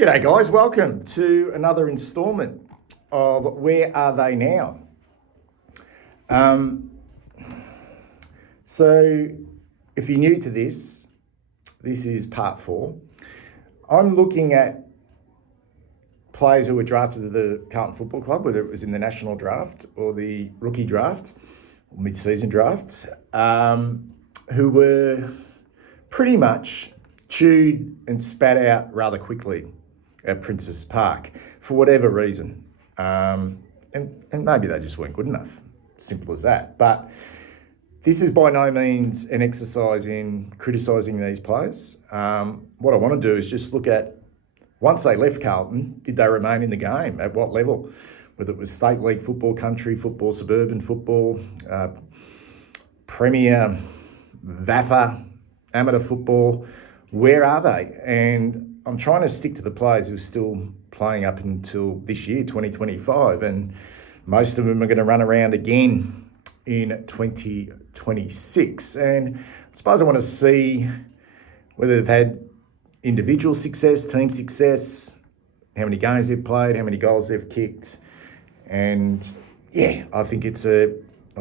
G'day guys, welcome to another instalment of Where Are They Now? So if you're new to this is part 4. I'm looking at players who were drafted to the Carlton Football Club, whether it was in the national draft or the rookie draft or mid-season draft, who were pretty much chewed and spat out rather quickly at Princess Park for whatever reason. And maybe they just weren't good enough. Simple as that. But this is by no means an exercise in criticising these players. What I want to do is just look at, once they left Carlton, did they remain in the game? At what level? Whether it was state league football, country football, suburban football, Premier, VAFA, amateur football, where are they? And I'm trying to stick to the players who are still playing up until this year, 2025, and most of them are going to run around again in 2026. And I suppose I want to see whether they've had individual success, team success, how many games they've played, how many goals they've kicked. And yeah, I think I've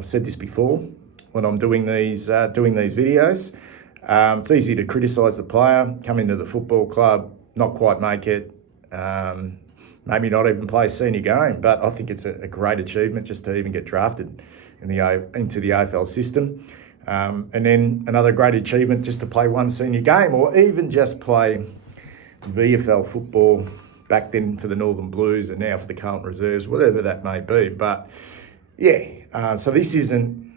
said this before when I'm doing these videos. It's easy to criticise the player, come into the football club, not quite make it, maybe not even play a senior game. But I think it's a great achievement just to even get drafted into the AFL system. And then another great achievement just to play one senior game, or even just play VFL football back then for the Northern Blues and now for the Carlton Reserves, whatever that may be. But yeah, so this isn't,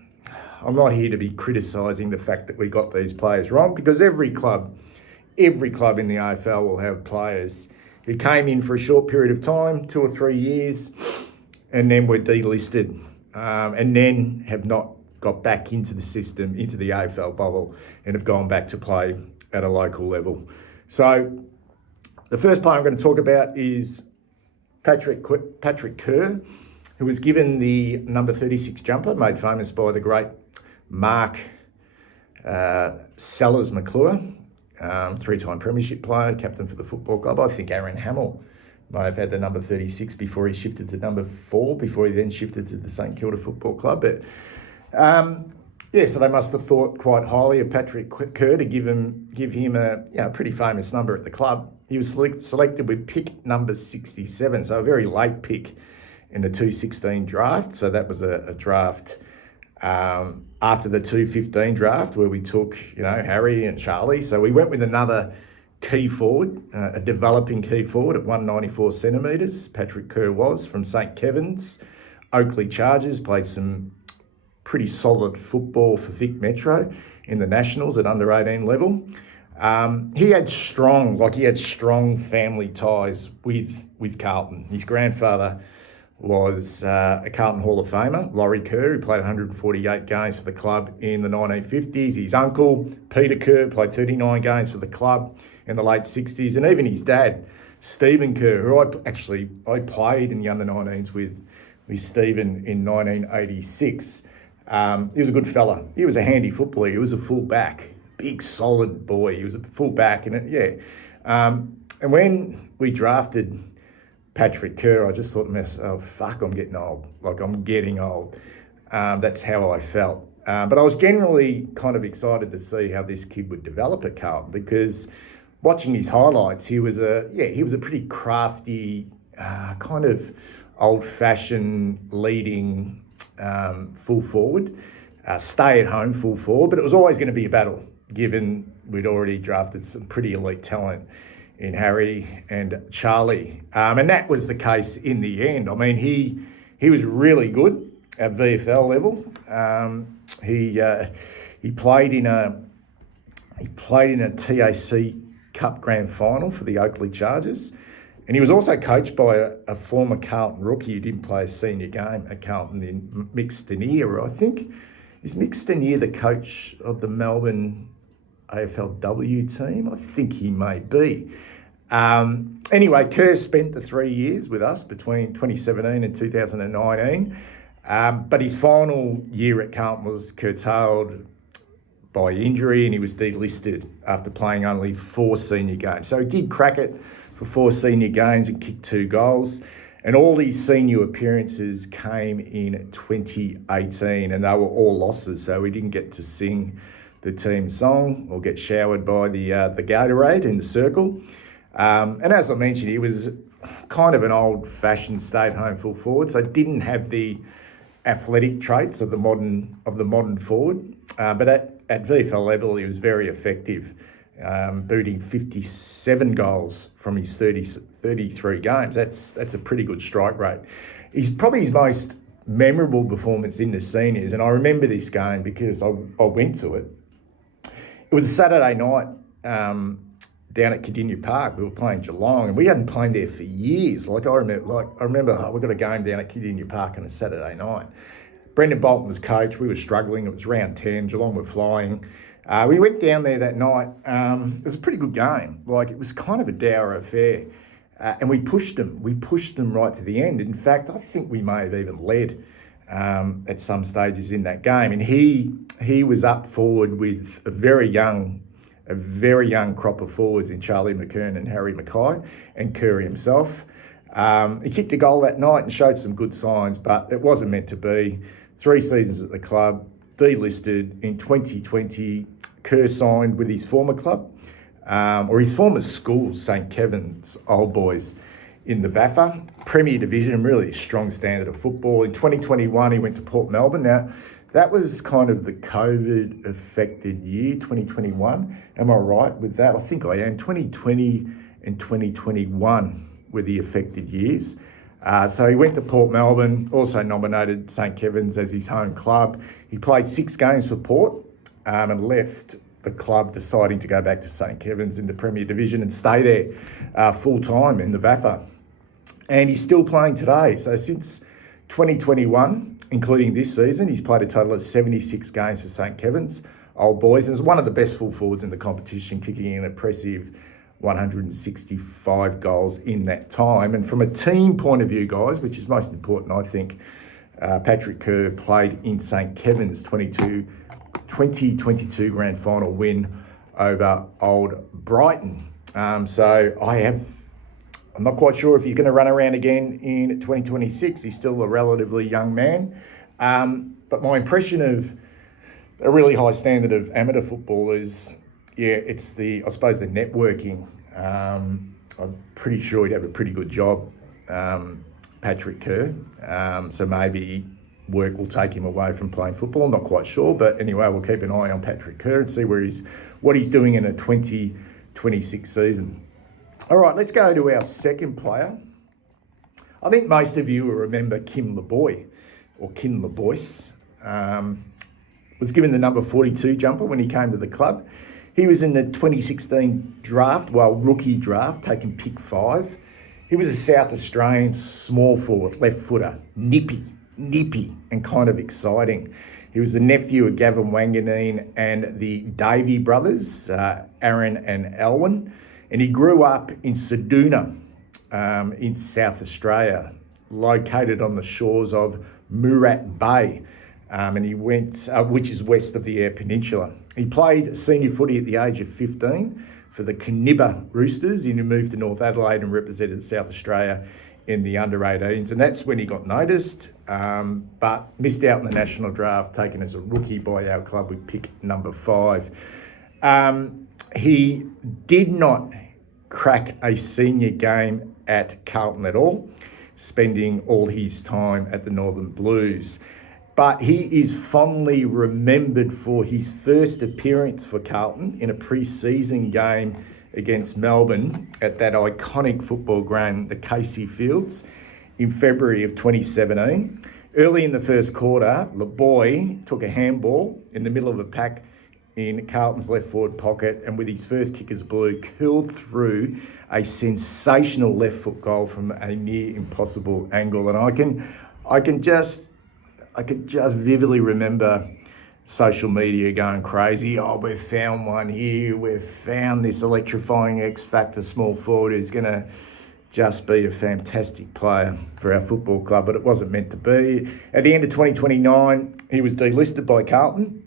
I'm not here to be criticising the fact that we got these players wrong, because every club in the AFL will have players who came in for a short period of time, 2 or 3 years, and then were delisted, and then have not got back into the system, into the AFL bubble, and have gone back to play at a local level. So the first player I'm going to talk about is Patrick Kerr, who was given the number 36 jumper, made famous by the great Mark Sellers McClure, 3-time premiership player, captain for the football club. I think Aaron Hamill might have had the number 36 before he shifted to number 4, before he then shifted to the St Kilda Football Club. But so they must have thought quite highly of Patrick Kerr to give him a pretty famous number at the club. He was selected with pick number 67, so a very late pick in the 2016 draft. So that was a draft after the 2015 draft, where we took, Harry and Charlie. So we went with another key forward, a developing key forward at 194 centimetres. Patrick Kerr was from St Kevin's, Oakley Chargers, played some pretty solid football for Vic Metro in the Nationals at under 18 level. He had strong family ties with Carlton. His grandfather was a Carlton Hall of Famer, Laurie Kerr, who played 148 games for the club in the 1950s. His uncle, Peter Kerr, played 39 games for the club in the late 60s. And even his dad, Stephen Kerr, who I played in the under-19s with Stephen in 1986. He was a good fella. He was a handy footballer. He was a full-back, big, solid boy. He was a full-back. And when we drafted Patrick Kerr, I just thought to myself, fuck, I'm getting old. I'm getting old. That's how I felt. But I was generally kind of excited to see how this kid would develop at Carlton, because watching his highlights, he was a pretty crafty, kind of old-fashioned leading full forward, stay-at-home full forward. But it was always going to be a battle, given we'd already drafted some pretty elite talent in Harry and Charlie. And that was the case in the end. I mean, he was really good at VFL level. He played in a TAC Cup Grand Final for the Oakley Chargers. And he was also coached by a former Carlton rookie who didn't play a senior game at Carlton, in Mick Stanier, I think. Is Mick Stanier the coach of the Melbourne AFLW team? I think he may be. Anyway, Kerr spent the 3 years with us between 2017 and 2019. But his final year at Carlton was curtailed by injury, and he was delisted after playing only 4 senior games. So he did crack it for 4 senior games and kicked 2 goals. And all these senior appearances came in 2018, and they were all losses, so we didn't get to sing the team song or get showered by the Gatorade in the circle. And as I mentioned, he was kind of an old-fashioned stay-at-home full forward, so didn't have the athletic traits of the modern forward. But at VFL level, he was very effective, booting 57 goals from his 33 games. That's a pretty good strike rate. He's probably his most memorable performance in the seniors, and I remember this game because I went to it. It was a Saturday night down at Cardinia Park. We were playing Geelong, and we hadn't played there for years. I remember we got a game down at Cardinia Park on a Saturday night. Brendan Bolton was coach. We were struggling. It was round 10. Geelong were flying. We went down there that night. It was a pretty good game. It was kind of a dour affair. And we pushed them. We pushed them right to the end. In fact, I think we may have even led at some stages in that game. And he was up forward with a very young crop of forwards in Charlie McKern and Harry Mackay and Kerr himself. He kicked a goal that night and showed some good signs, but it wasn't meant to be. 3 seasons at the club, delisted in 2020. Kerr signed with his former club, or his former school, St Kevin's Old Boys, in the VAFA, Premier Division, really a strong standard of football. In 2021, he went to Port Melbourne. Now, that was kind of the COVID-affected year, 2021. Am I right with that? I think I am. 2020 and 2021 were the affected years. So he went to Port Melbourne, also nominated St Kevin's as his home club. He played 6 games for Port and left the club, deciding to go back to St Kevin's in the Premier Division and stay there full-time in the VAFA. And he's still playing today. So since 2021, including this season, he's played a total of 76 games for St Kevin's Old Boys and is one of the best full forwards in the competition, kicking an impressive 165 goals in that time. And from a team point of view, guys, which is most important, I think, Patrick Kerr played in St Kevin's 2022 grand final win over Old Brighton. So I'm not quite sure if he's going to run around again in 2026. He's still a relatively young man. But my impression of a really high standard of amateur football is, it's I suppose the networking. I'm pretty sure he'd have a pretty good job, Patrick Kerr. So maybe work will take him away from playing football. I'm not quite sure. But anyway, we'll keep an eye on Patrick Kerr and see what he's doing in a 2026 season. All right, let's go to our second player. I think most of you will remember Kym LeBois, or Kym LeBois. Was given the number 42 jumper when he came to the club. He was in the 2016 draft, rookie draft, taking pick 5. He was a South Australian small forward, left footer, nippy, and kind of exciting. He was the nephew of Gavin Wanganeen and the Davey brothers, Aaron and Elwyn. And he grew up in Ceduna, in South Australia, located on the shores of Murat Bay. And he went, which is west of the Eyre Peninsula. He played senior footy at the age of 15 for the Canibba Roosters, and he moved to North Adelaide and represented South Australia in the under-18s. And that's when he got noticed, but missed out in the national draft, taken as a rookie by our club with pick number 5. He did not crack a senior game at Carlton at all, spending all his time at the Northern Blues. But he is fondly remembered for his first appearance for Carlton in a pre-season game against Melbourne at that iconic football ground, the Casey Fields, in February of 2017. Early in the first quarter, LeBois took a handball in the middle of a pack in Carlton's left forward pocket, and with his first kick as blue, curled through a sensational left foot goal from a near impossible angle. And I can just vividly remember social media going crazy. Oh, we've found one here. We've found this electrifying X-Factor small forward who's going to just be a fantastic player for our football club, but it wasn't meant to be. At the end of 2029, he was delisted by Carlton.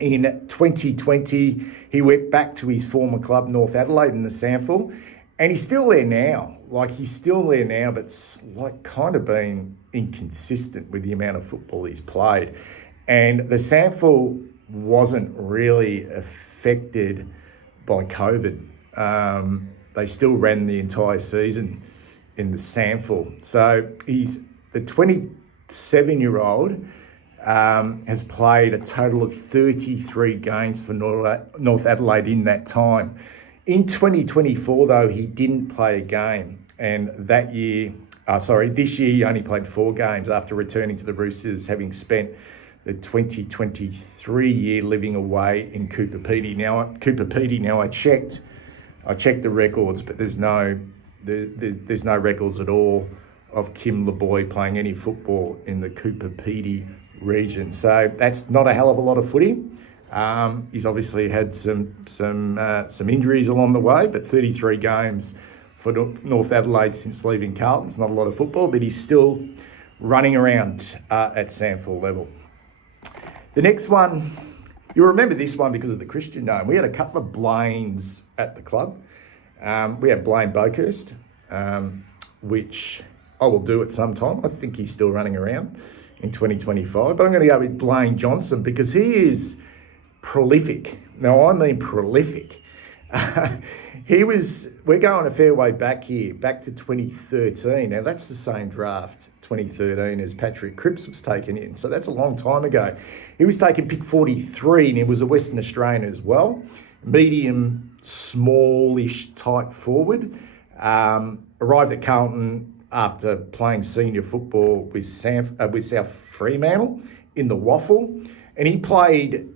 In 2020, he went back to his former club, North Adelaide, in the SANFL, And he's still there now. He's still there now, but it's kind of been inconsistent with the amount of football he's played. And the SANFL wasn't really affected by COVID. They still ran the entire season in the SANFL. So he's the 27-year-old has played a total of 33 games for North Adelaide in that time. In 2024, though, he didn't play a game. And this year he only played 4 games after returning to the Roosters, having spent the 2023 year living away in Cooper Pedy. Now, I checked the records, but there's no records at all of Kym LeBois playing any football in the Cooper Pedy region. So that's not a hell of a lot of footy. He's obviously had some injuries along the way, but 33 games for North Adelaide since leaving Carlton. It's not a lot of football, but he's still running around at SANFL level. The next one, you'll remember this one because of the Christian name. We had a couple of Blaines at the club. We had Blaine Johnson, which I will do at some time. I think he's still running around in 2025, but I'm going to go with Blaine Johnson because he is prolific. Now, I mean prolific. We're going a fair way back here, back to 2013. Now, that's the same draft, 2013, as Patrick Cripps was taken in. So that's a long time ago. He was taken pick 43, and he was a Western Australian as well. Medium, smallish type forward. Arrived at Carlton after playing senior football with South Fremantle in the Waffle. And he played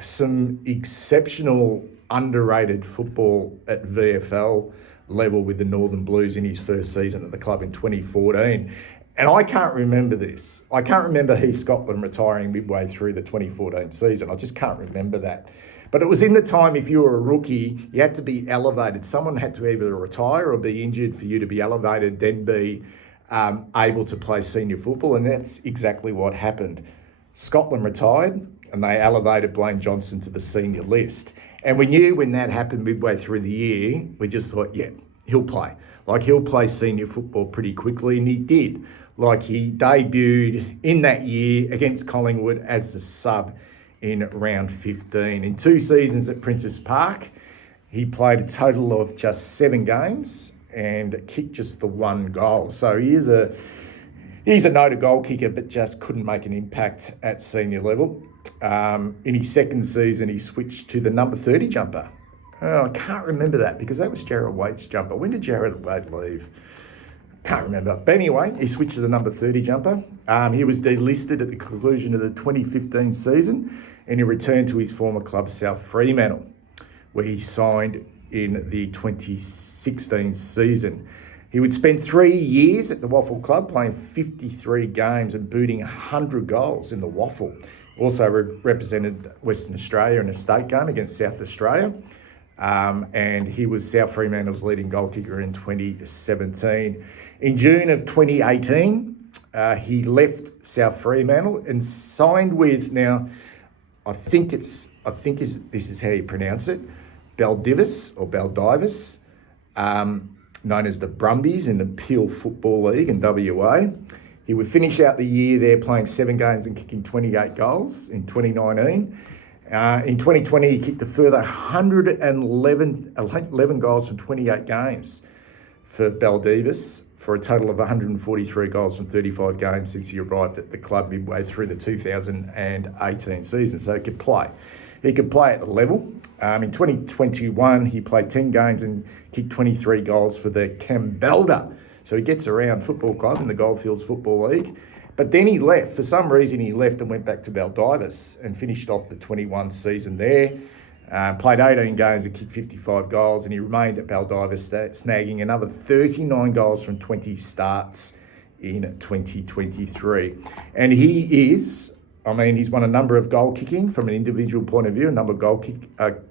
some exceptional underrated football at VFL level with the Northern Blues in his first season at the club in 2014. And I can't remember this. I can't remember Heath Scotland retiring midway through the 2014 season. I just can't remember that. But it was in the time, if you were a rookie, you had to be elevated. Someone had to either retire or be injured for you to be elevated, then be able to play senior football. And that's exactly what happened. Scotland retired and they elevated Blaine Johnson to the senior list. And we knew when that happened midway through the year, we just thought, yeah, he'll play. He'll play senior football pretty quickly, and he did. He debuted in that year against Collingwood as a sub in round 15. In 2 seasons at Princes Park, he played a total of just 7 games and kicked just the 1 goal. So he's a noted goal kicker, but just couldn't make an impact at senior level. In his second season, he switched to the number 30 jumper. Oh, I can't remember that because that was Jared Waite's jumper. When did Jared Waite leave? Can't remember. But anyway, he switched to the number 30 jumper. He was delisted at the conclusion of the 2015 season, and he returned to his former club, South Fremantle, where he signed in the 2016 season. He would spend 3 years at the Waffle Club, playing 53 games and booting 100 goals in the Waffle. Also represented Western Australia in a state game against South Australia. And he was South Fremantle's leading goal kicker in 2017. In June of 2018, he left South Fremantle and signed with, now, this is how you pronounce it, Baldivis, known as the Brumbies in the Peel Football League in WA. He would finish out the year there playing 7 games and kicking 28 goals in 2019. In 2020, he kicked a further 111 goals from 28 games for Baldivis, for a total of 143 goals from 35 games since he arrived at the club midway through the 2018 season. So he could play. He could play at the level. In 2021, he played 10 games and kicked 23 goals for the Campbelda. So he gets around football club in the Goldfields Football League. But then he left. For some reason, he left and went back to Baldivis and finished off the 21 season there. Played 18 games and kicked 55 goals, and he remained at Baldivis, snagging another 39 goals from 20 starts in 2023. And he's won a number of goal kicking from an individual point of view, a number of goal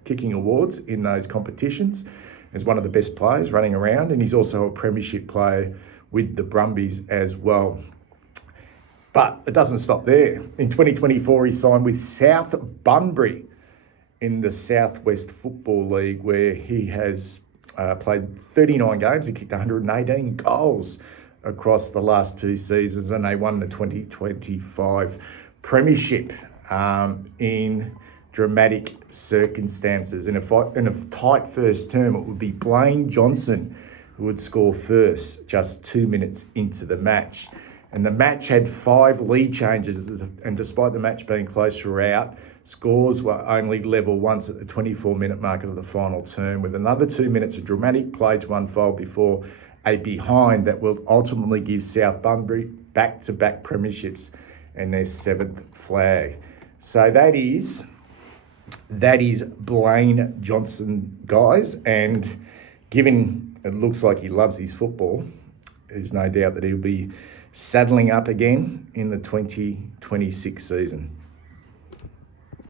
kicking awards in those competitions. He's one of the best players running around, and he's also a premiership player with the Brumbies as well. But it doesn't stop there. In 2024, he signed with South Bunbury in the Southwest Football League, where he has played 39 games and kicked 118 goals across the last 2 seasons, and they won the 2025 Premiership in dramatic circumstances. In a tight first term, it would be Blaine Johnson who would score first just 2 minutes into the match. And the match had 5 lead changes, and despite the match being close throughout, scores were only level once at the 24-minute mark of the final term, with another 2 minutes of dramatic play to unfold before a behind that will ultimately give South Bunbury back-to-back premierships and their 7th flag. So that is Blaine Johnson, guys, and given it looks like he loves his football, there's no doubt that he'll be saddling up again in the 2026 season.